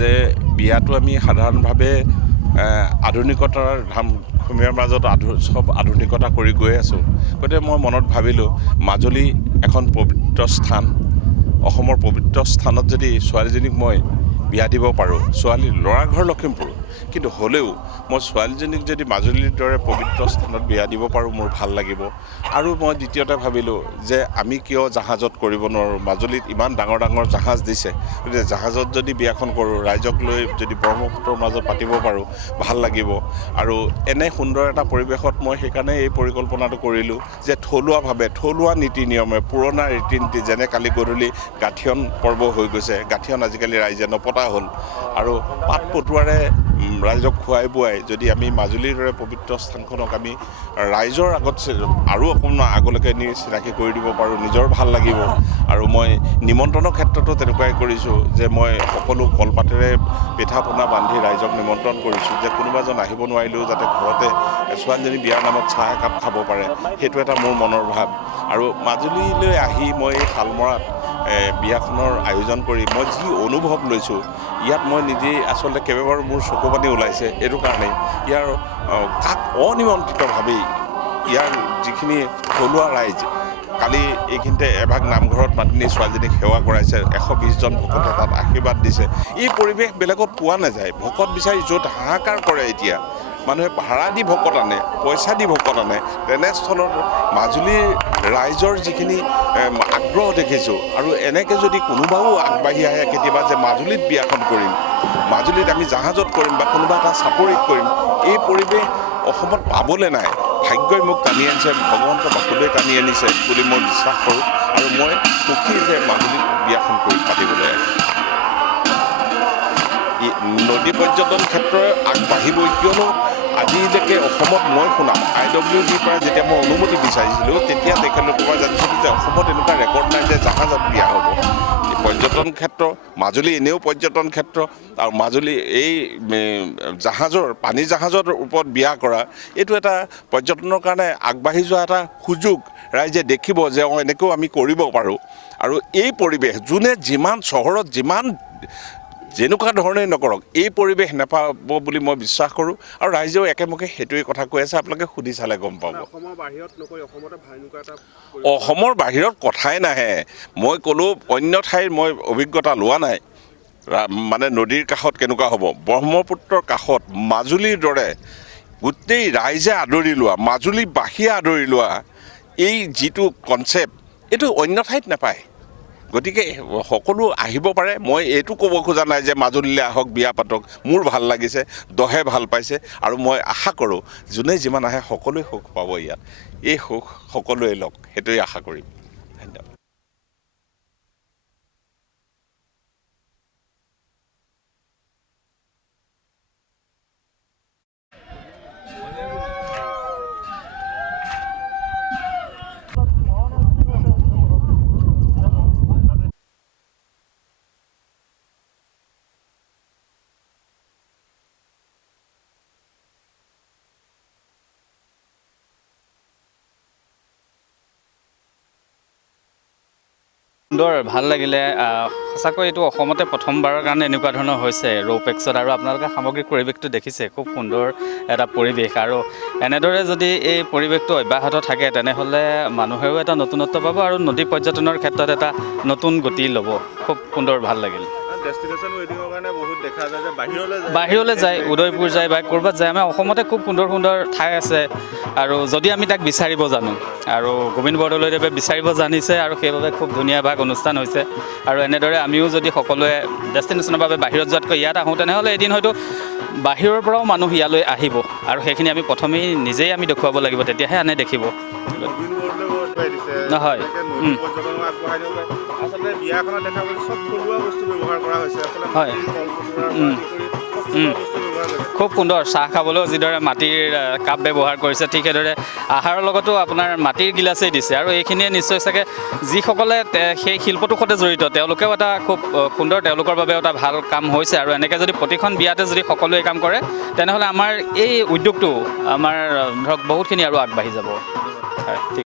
যে বিয়াটো আমি সাধাৰণভাৱে আধুনিকতাৰ ধামখুমীয়াৰ মাজত চব আধুনিকতা কৰি গৈ আছোঁ। গতিকে মই মনত ভাবিলোঁ মাজুলী এখন পবিত্ৰ স্থান, অসমৰ পবিত্ৰ স্থানত যদি ছোৱালীজনীক মই বিয়া দিব পাৰোঁ, ল'ৰা ঘৰ লখিমপুৰ, কিন্তু হ'লেও মই ছোৱালীজনীক যদি মাজুলীৰ দৰে পবিত্ৰ স্থানত বিয়া দিব পাৰোঁ মোৰ ভাল লাগিব। আৰু মই দ্বিতীয়তে ভাবিলোঁ যে আমি কিয় জাহাজত কৰিব নোৱাৰোঁ, মাজুলীত ইমান ডাঙৰ ডাঙৰ জাহাজ দিছে, গতিকে জাহাজত যদি বিয়াখন কৰোঁ, ৰাইজক লৈ যদি ব্ৰহ্মপুত্ৰৰ মাজত পাতিব পাৰোঁ ভাল লাগিব। আৰু এনে সুন্দৰ এটা পৰিৱেশত মই সেইকাৰণে এই পৰিকল্পনাটো কৰিলোঁ যে থলুৱাভাৱে, থলুৱা নীতি নিয়মে, পুৰণা ৰীতি নীতি, যেনে কালি গধূলি গাঠিয়ন পৰ্ব হৈ গৈছে, গাঠিয়ন আজিকালি ৰাইজে নপতা হ'ল, আৰু পাত পটুৱাৰে ৰাইজক খুৱাই বুৱাই যদি আমি মাজুলীৰ দৰে পবিত্ৰ স্থানখনক আমি ৰাইজৰ আগত আৰু অকণমান আগলৈকে নি চিনাকি কৰি দিব পাৰোঁ, নিজৰ ভাল লাগিব। আৰু মই নিমন্ত্ৰণৰ ক্ষেত্ৰতো তেনেকুৱাই কৰিছোঁ যে মই সকলো কলপাতেৰে পিঠা পনা বান্ধি ৰাইজক নিমন্ত্ৰণ কৰিছোঁ যে কোনোবা এজন আহিব নোৱাৰিলেও যাতে ঘৰতে ছোৱালীজনী বিয়াৰ নামত চাহ একাপ খাব পাৰে, সেইটো এটা মোৰ মনৰ ভাৱ। আৰু মাজুলীলৈ আহি মই এই শালমৰাত বিয়াখনৰ আয়োজন কৰি মই যি অনুভৱ লৈছোঁ, ইয়াত মই নিজেই আচলতে কেইবাবাৰো মোৰ চকু পানী ওলাইছে। এইটো কাৰণেই ইয়াৰ কাক অনিমন্ত্ৰিতভাৱেই ইয়াৰ যিখিনি থলুৱা ৰাইজ, কালি এইখিনিতে এভাগ নামঘৰত মাতি নি ছোৱালীজনীক সেৱা কৰাইছে, 120জন ভকতে তাত আশীৰ্বাদ দিছে। এই পৰিৱেশ বেলেগত পোৱা নাযায়। ভকত বিচাৰি য'ত হাহাকাৰ কৰে এতিয়া, মানুহে ভাড়া দি ভকত আনে, পইচা দি ভকত আনে, তেনেস্থলত মাজুলীৰ ৰাইজৰ যিখিনি আগ্ৰহ দেখিছোঁ, আৰু এনেকৈ যদি কোনোবাও আগবাঢ়ি আহে কেতিয়াবা যে মাজুলীত বিয়াখন কৰিম, মাজুলীত আমি জাহাজত কৰিম বা কোনোবা এটা চাপৰিত কৰিম, এই পৰিৱেশ অসমত পাবলৈ নাই। ভাগ্যই মোক টানি আনিছে, ভগৱন্তৰ বাসুদেৱে টানি আনিছে বুলি মই বিশ্বাস কৰোঁ। আৰু মই সুখী যে মাজুলীত বিয়াখন কৰি পাতিবলৈ নদী পৰ্যটন ক্ষেত্ৰত আগবাঢ়িবই, কিয়নো আজিলৈকে অসমত মই শুনা IWDৰ পৰা যেতিয়া মই অনুমতি বিচাৰিছিলোঁ তেতিয়া তেখেতলোকৰ পৰা জানিছিলোঁ যে অসমত এনেকুৱা ৰেকৰ্ড নাই যে জাহাজত বিয়া হ'ব। পৰ্যটন ক্ষেত্ৰ, মাজুলী এনেও পৰ্যটন ক্ষেত্ৰ, আৰু মাজুলী এই জাহাজৰ, পানী জাহাজৰ ওপৰত বিয়া কৰা, এইটো এটা পৰ্যটনৰ কাৰণে আগবাঢ়ি যোৱা এটা সুযোগ। ৰাইজে দেখিব যে এনেকৈও আমি কৰিব পাৰোঁ। আৰু এই পৰিৱেশ যোনে যিমান চহৰত যিমান যেনেকুৱা ধৰণেই নকৰক, এই পৰিৱেশ নাপাব বুলি মই বিশ্বাস কৰোঁ। আৰু ৰাইজেও একেমুখে সেইটোৱে কথা কৈ আছে, আপোনালোকে সুধি চালে গম পাব। অসমৰ বাহিৰত কথাই নাহে। মই ক'লোঁ অন্য ঠাইৰ মই অভিজ্ঞতা লোৱা নাই, মানে নদীৰ কাষত কেনেকুৱা হ'ব, ব্ৰহ্মপুত্ৰৰ কাষত মাজুলীৰ দৰে গোটেই ৰাইজে আদৰি লোৱা, মাজুলীবাসীয়ে আদৰি লোৱা এই যিটো কনচেপ্ট, এইটো অন্য ঠাইত নাপায়। গতিকে সকলো আহিব পাৰে। মই এইটো ক'ব খোজা নাই যে মাজুলীলৈ আহক, বিয়া পাতক। মোৰ ভাল লাগিছে, দহে ভাল পাইছে, আৰু মই আশা কৰোঁ যোনে যিমান আহে সকলোৱে সুখ পাব ইয়াত। এই সুখ সকলোৱে লওক, সেইটোৱে আশা কৰিম। ধন্যবাদ। সুন্দৰ, ভাল লাগিলে। সঁচাকৈ এইটো অসমতে প্ৰথমবাৰৰ কাৰণে এনেকুৱা ধৰণৰ হৈছে ৰৌপেক্সত, আৰু আপোনালোকে সামগ্ৰিক পৰিৱেশটো দেখিছে, খুব সুন্দৰ এটা পৰিৱেশ। আৰু এনেদৰে যদি এই পৰিৱেশটো অব্যাহত থাকে তেনেহ'লে মানুহেও এটা নতুনত্ব পাব, আৰু নদী পৰ্যটনৰ ক্ষেত্ৰত এটা নতুন গতি ল'ব। খুব সুন্দৰ, ভাল লাগিল। বাহিৰলৈ যায়, উদয়পুৰ যায় বা ক'ৰবাত যায়। আমাৰ অসমতে খুব সুন্দৰ সুন্দৰ ঠাই আছে, আৰু যদি আমি তাক বিচাৰিব জানো, আৰু গোবিন্দ বৰদলৈদেৱে বিচাৰিব জানিছে, আৰু সেইবাবে খুব ধুনীয়া ভাগ অনুষ্ঠান হৈছে। আৰু এনেদৰে আমিও যদি সকলোৱে ডেষ্টিনেশ্যনৰ বাবে বাহিৰত যোৱাতকৈ ইয়াত আহোঁ, তেনেহ'লে এদিন হয়তো বাহিৰৰ পৰাও মানুহ ইয়ালৈ আহিব, আৰু সেইখিনি আমি প্ৰথমেই নিজেই আমি দেখুৱাব লাগিব, তেতিয়াহে আনে দেখিব। আগবঢ়াই দিছে হয়। নদী পৰ্যটনো আগবঢ়াই দিব পাৰে আচলতে বিয়াখনত দেখা গৈছে চব থলুৱা বস্তু ব্যৱহাৰ কৰা হৈছে আচলতে হয়। মাটিৰ কলপচলাৰ পৰা আদি কৰি চব থলুৱা বস্তু ব্যৱহাৰ কৰিছে খুব সুন্দৰ চাহ খাবলৈও যিদৰে মাটিৰ কাপ ব্যৱহাৰ কৰিছে ঠিক সেইদৰে আহাৰৰ লগতো আপোনাৰ মাটিৰ গিলাচেই দিছে আৰু এইখিনিয়ে নিশ্চয় চাগে যিসকলে সেই শিল্পটোৰ সৈতে জড়িত তেওঁলোকেও এটা খুব সুন্দৰ তেওঁলোকৰ বাবে এটা ভাল কাম হৈছে আৰু এনেকৈ যদি প্ৰতিখন বিয়াতে যদি সকলোৱে কাম কৰে তেনেহ'লে আমাৰ এই উদ্যোগটো আমাৰ ধৰক বহুতখিনি আৰু আগবাঢ়ি যাব হয় ঠিক